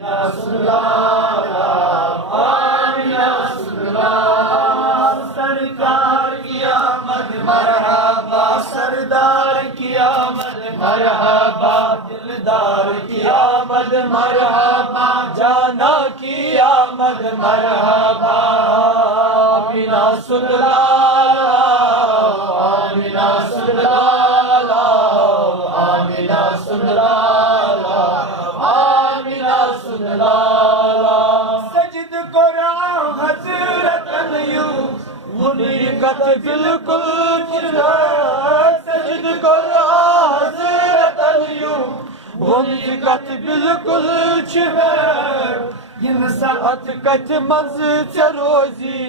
سرکار کی آمد مرحبا، سردار کی آمد مرحبا، دلدار کی آمد مرحبا، جانا کی آمد مرحبا، آمینہ صلی اللہ، آمینہ صلی اللہ، آمینہ صلی اللہ، آمینہ صلی اللہ، سجد قرآن حضرت غنیقت بالکل چلا، سجد قرآن حضرت غنیقت بالکل چلا، ین ساعت کت مز چروزی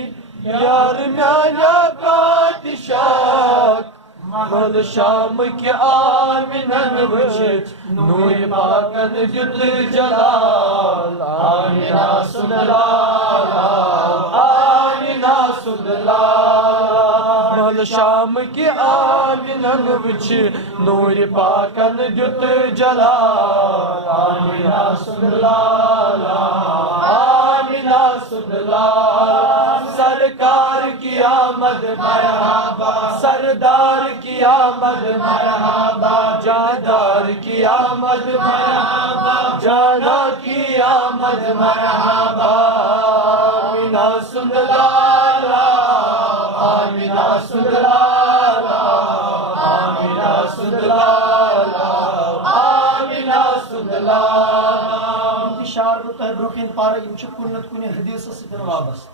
یار میانا کات شاک، مل شام کی آمینن وچ نور پاکن جد جلال، آمینہ صلی اللہ، آمینہ صلی اللہ، مل شام کی آمینن وچ نور پاکن جد جلال، آمینہ صلی اللہ، آمینہ صلی اللہ، سرکار کی آمد مرحبا، سردار کی آمد مرحبا، جادار کی آمد مرحبا، جانا کی آمد مرحبا، آمینہ صلی اللہ، آمینہ صلی اللہ، آمینہ صلی اللہ، آمینہ صلی اللہ، انتشار تہ برونٛہہ کن پارٕ یِم چھِ کُنہِ نتہٕ کُنہِ حدیثس سۭتۍ وابستہٕ۔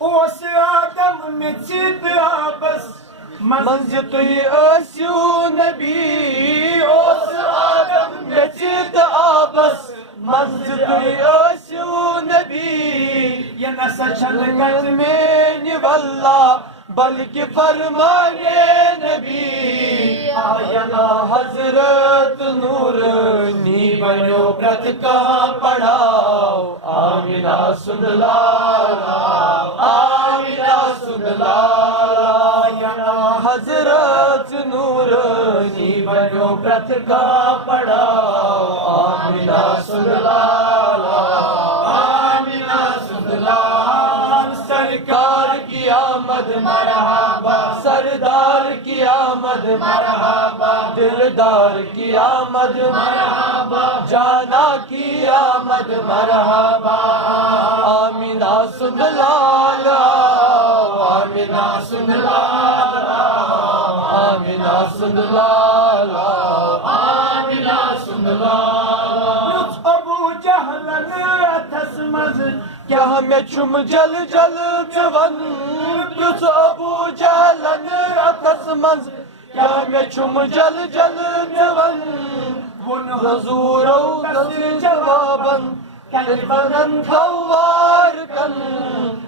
اوس آدم میٚژِتھ آبس منٛزٕ تُہۍ ٲسِو نبی، اوس آدم میٚژِتھ آبس منٛزٕ تُہۍ ٲسِو نبی، یہِ نسا چھنہٕ کتھ میٛانہِ واللہ بلکہ فرمانے نبی، آیا حضرت نورانی بنو پرت کہاں پڑھاؤ، آمینہ صلی اللہ، آمینہ صلی اللہ، آیا حضرت نورانی بنو پرت کہاں پڑھاؤ، آمینہ صلی اللہ، آمینہ صلی اللہ، سرکار کی آمد مرحبا، سردار کی آمد مرحبا، دلدار کی آمد مرحبا، جانا کی آمد مرحبا، آمینہ صلی اللہ، آمینہ صلی اللہ، آمینہ صلی اللہ، آمینہ صلی اللہ، ابو جہلن اتھس مز کیا میں چھم جل جل چون، پرٛژھ ابو جہلن اتھس منٛز کیا میں چھم جل جل چون، ووٚن حضوٗرو تس جوابن کتہِ ونن تھوار کن،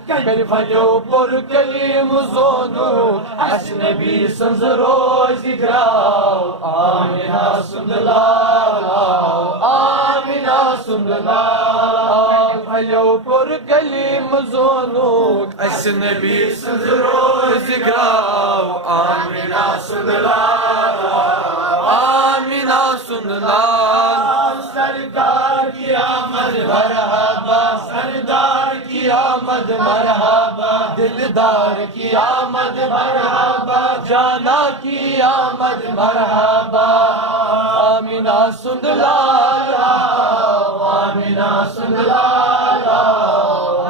کتہِ بنیو پُر کلیم زونُک اسہِ نبی سٕنٛز روزِ گراو، آمینہ صلی اللہ، آمینہ صلی اللہ، بنیو پُر کلیم زونُک اسہِ نبی سٕنٛز روزِ گراو، آمینہ صلی اللہ، آمینہ صلی اللہ، سرکار کی آمد مرحبا، سردار کی آمد مرحبا، دلدار کی آمد مرحبا، جانا کی آمد مرحبا، آمینہ صلی اللہ، آمینہ صلی اللہ،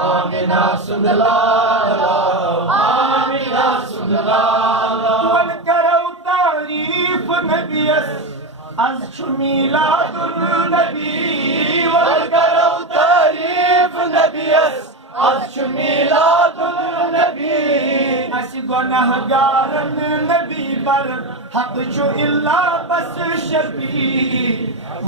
آمینہ صلی اللہ، آمینہ صلی اللہ، ول کرو تعریف نبیس از چھُ میلاد النبی، ول کرو تعریف نبیس از چھُ میلاد النبی، اسہِ گۄناہگارن نبی بر حق چھُ الا بس شفیع،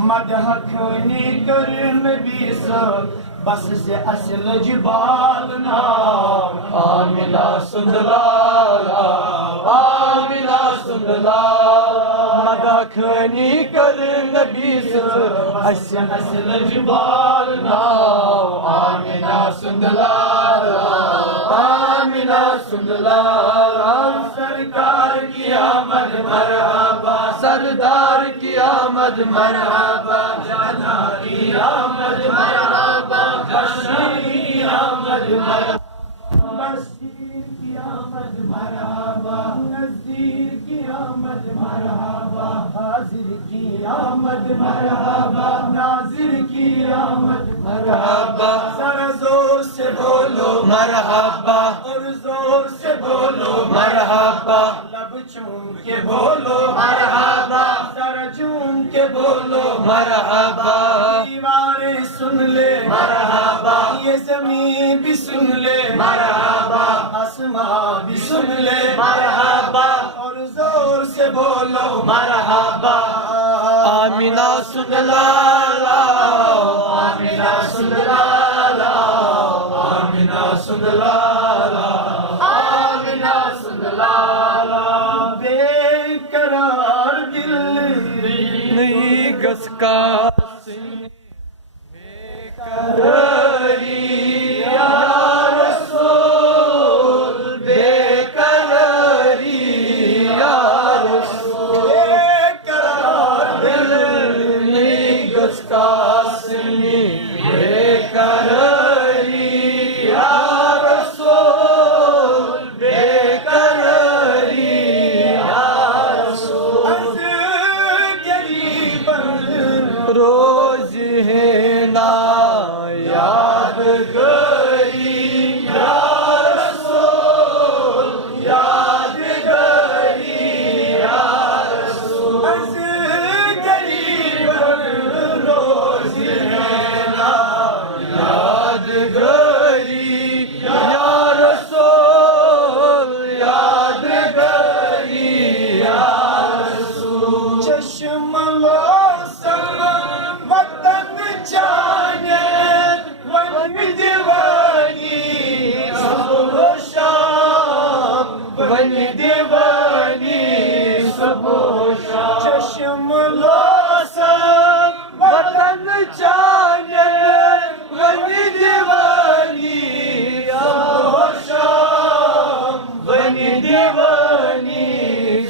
مدح خٲنی کٔر نبی صٲب بس سے اسہِ لٔج بال ناو، آمینہ صلی اللہ، آمینہ صلی اللہ، مدح خٲنی کٔر نبی صٲب اسہِ لٔج بال ناو، آمینہ صلی اللہ، آمینہ صلی اللہ، سرکار کی آمد مرحبا، سردار کی آمد مرحبا، جانا کی آمد مرحبا، آمد مرحبا بشیر کی آمد مرحبا نذیر کی آمد مرحبا حاضر کی آمد مرحبا ناظر کی آمد مرحبا ذرا زور سے بولو مرحبا اور زور سے بولو مرحبا لب چوم کے بولو مرحبا ذرا جھوم کے بولو مرحبا دیواریں سن لے مرحبا یہ زمین بھی سن لے مرحبا آسمان بھی سن لے مرحبا اور زور سے بولو مرحبا آمینہ سن لالا آمینہ سن لالا آمینہ سن لالا آمینہ سن لالا بے قرار دل نہیں گس کا بے قراری یا رسول بے قراری یا رسول بے قرار دل نہیں گس کا سنی بے قراری یا رسول بے قراری یا رسول از غریباً روز ہے نا یاد گئی یا رسول یاد گئی یا رسول از غریباً روز ہے نا یاد گئی یا رسول یاد گئی یا رسول چشم لوسم وطن جانے ون دیوانی صبح و شام ون دیوانی صبح و شام چشم لوسم وطن جانے ون دیوانی صبح و شام ون دیوانی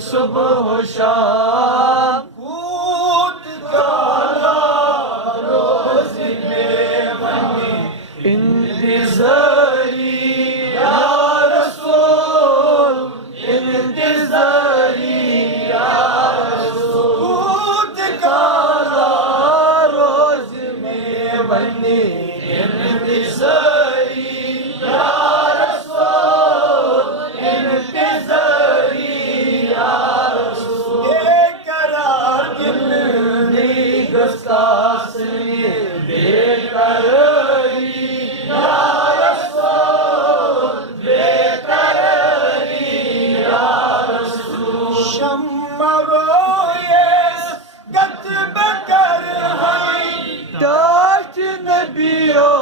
صبح و شام خود کالا روز میں بنی انتظاری یا رسول انتظاری یا رسول خود کالا روز میں بنی انتظاری یا رسول انتظاری یا رسول بے قرار دل نہیں گس کا سنی بے قراری یا رسول بے قراری یا رسول شمع رویس گت بکر ہے تاج نبیوں